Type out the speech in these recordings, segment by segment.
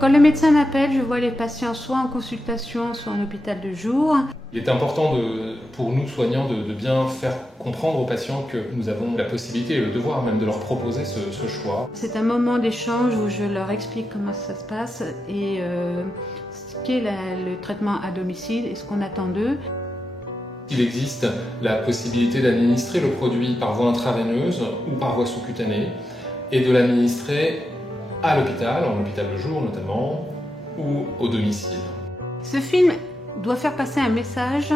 Quand le médecin m'appelle, je vois les patients soit en consultation, soit en hôpital de jour. Il est important pour nous soignants de bien faire comprendre aux patients que nous avons la possibilité et le devoir même de leur proposer ce choix. C'est un moment d'échange où je leur explique comment ça se passe et ce qu'est le traitement à domicile et ce qu'on attend d'eux. Il existe la possibilité d'administrer le produit par voie intraveineuse ou par voie sous-cutanée et de l'administrer à l'hôpital, en hôpital de jour notamment, ou au domicile. Ce film doit faire passer un message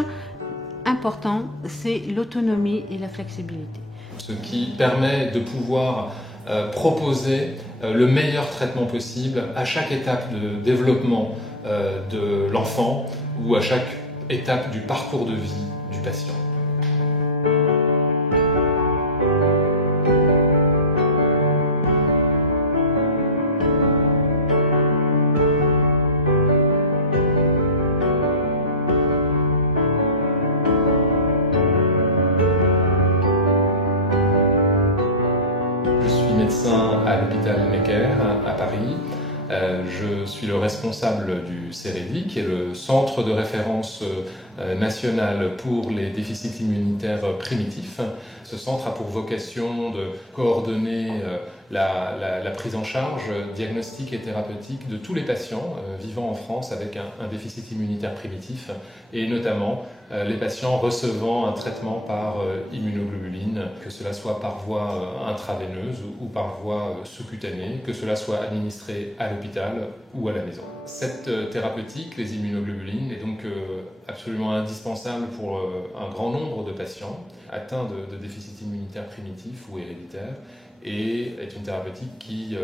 important, c'est l'autonomie et la flexibilité. Ce qui permet de pouvoir proposer le meilleur traitement possible à chaque étape de développement de l'enfant ou à chaque étape du parcours de vie du patient. Je suis médecin à l'hôpital Necker à Paris. Je suis le responsable du CEREDI, qui est le centre de référence national pour les déficits immunitaires primitifs. Ce centre a pour vocation de coordonner la prise en charge diagnostique et thérapeutique de tous les patients vivant en France avec un déficit immunitaire primitif, et notamment les patients recevant un traitement par immunoglobuline, que cela soit par voie intraveineuse ou par voie sous-cutanée, que cela soit administré à l'hôpital ou à la maison. Cette thérapeutique, les immunoglobulines, est donc absolument indispensable pour un grand nombre de patients atteints de déficit immunitaire primitif ou héréditaire, et est une thérapeutique qui,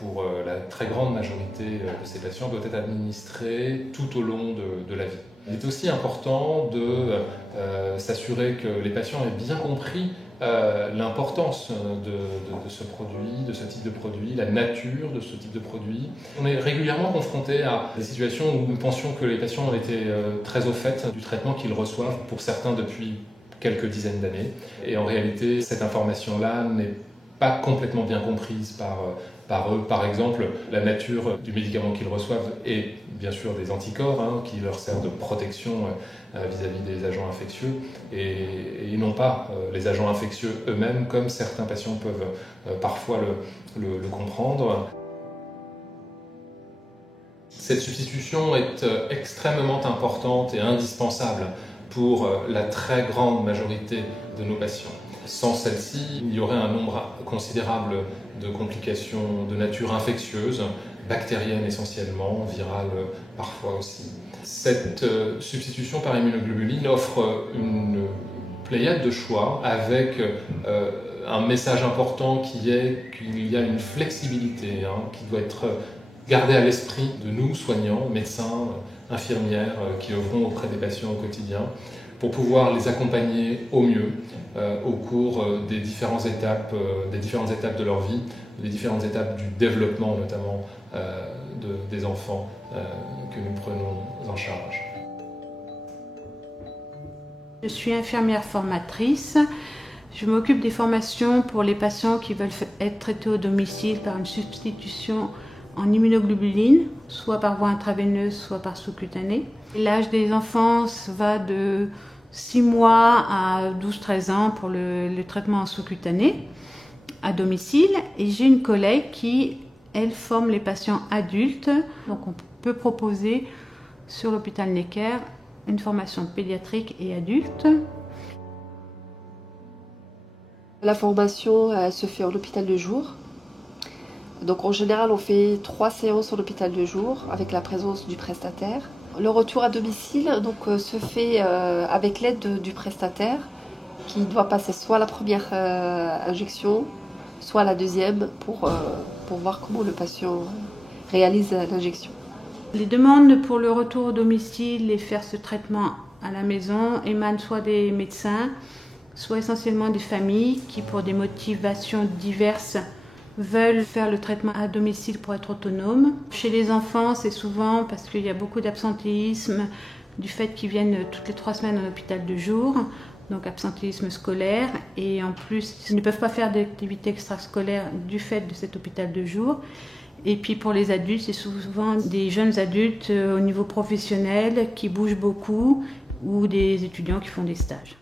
pour la très grande majorité de ces patients, doit être administrée tout au long de la vie. Il est aussi important de s'assurer que les patients aient bien compris l'importance de ce produit, de ce type de produit, la nature de ce type de produit. On est régulièrement confronté à des situations où nous pensions que les patients étaient très au fait du traitement qu'ils reçoivent, pour certains depuis quelques dizaines d'années. Et en réalité, cette information-là n'est pas complètement bien comprise par eux. Par exemple, la nature du médicament qu'ils reçoivent est bien sûr des anticorps qui leur servent de protection vis-à-vis des agents infectieux, et non pas les agents infectieux eux-mêmes, comme certains patients peuvent parfois le comprendre. Cette substitution est extrêmement importante et indispensable pour la très grande majorité de nos patients. Sans celle-ci, il y aurait un nombre considérable de complications de nature infectieuse, bactérienne essentiellement, virale parfois aussi. Cette substitution par immunoglobuline offre une pléiade de choix avec un message important qui est qu'il y a une flexibilité qui doit être gardée à l'esprit de nous, soignants, médecins, infirmières qui œuvront auprès des patients au quotidien, pour pouvoir les accompagner au mieux au cours des différentes étapes de leur vie, des différentes étapes du développement notamment des enfants que nous prenons en charge. Je suis infirmière formatrice. Je m'occupe des formations pour les patients qui veulent être traités au domicile par une substitution en immunoglobuline, soit par voie intraveineuse, soit par sous-cutanée. L'âge des enfants va de 6 mois à 12-13 ans pour le traitement en sous-cutané à domicile. Et j'ai une collègue qui, elle, forme les patients adultes. Donc on peut proposer sur l'hôpital Necker une formation pédiatrique et adulte. La formation se fait en hôpital de jour. Donc en général, on fait 3 séances en hôpital de jour avec la présence du prestataire. Le retour à domicile se fait avec l'aide du prestataire qui doit passer soit la première injection, soit la deuxième pour voir comment le patient réalise l'injection. Les demandes pour le retour au domicile et faire ce traitement à la maison émanent soit des médecins, soit essentiellement des familles qui, pour des motivations diverses, veulent faire le traitement à domicile pour être autonomes. Chez les enfants, c'est souvent parce qu'il y a beaucoup d'absentéisme, du fait qu'ils viennent toutes les 3 semaines en hôpital de jour, donc absentéisme scolaire, et en plus, ils ne peuvent pas faire d'activités extrascolaires du fait de cet hôpital de jour. Et puis pour les adultes, c'est souvent des jeunes adultes au niveau professionnel qui bougent beaucoup ou des étudiants qui font des stages.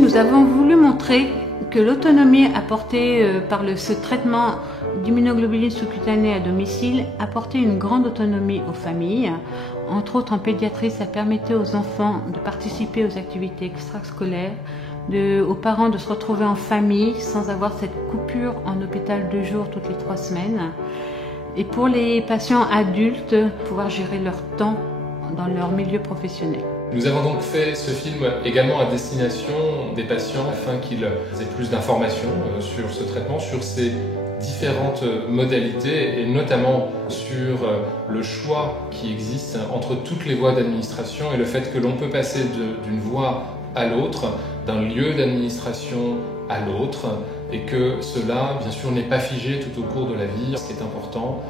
Nous avons voulu montrer que l'autonomie apportée par ce traitement d'immunoglobuline sous-cutanée à domicile apportait une grande autonomie aux familles. Entre autres, en pédiatrie, ça permettait aux enfants de participer aux activités extrascolaires, aux parents de se retrouver en famille sans avoir cette coupure en hôpital de jour toutes les 3 semaines. Et pour les patients adultes, pouvoir gérer leur temps dans leur milieu professionnel. Nous avons donc fait ce film également à destination des patients afin qu'ils aient plus d'informations sur ce traitement, sur ses différentes modalités et notamment sur le choix qui existe entre toutes les voies d'administration et le fait que l'on peut passer d'une voie à l'autre, d'un lieu d'administration à l'autre, et que cela, bien sûr, n'est pas figé tout au cours de la vie. Ce qui est important,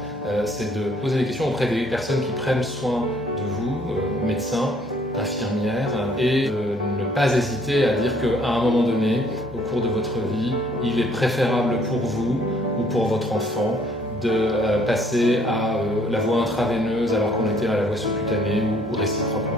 c'est de poser des questions auprès des personnes qui prennent soin de vous, médecins, infirmières, et ne pas hésiter à dire qu'à un moment donné, au cours de votre vie, il est préférable pour vous ou pour votre enfant de passer à la voie intraveineuse alors qu'on était à la voie sous-cutanée ou réciproquement.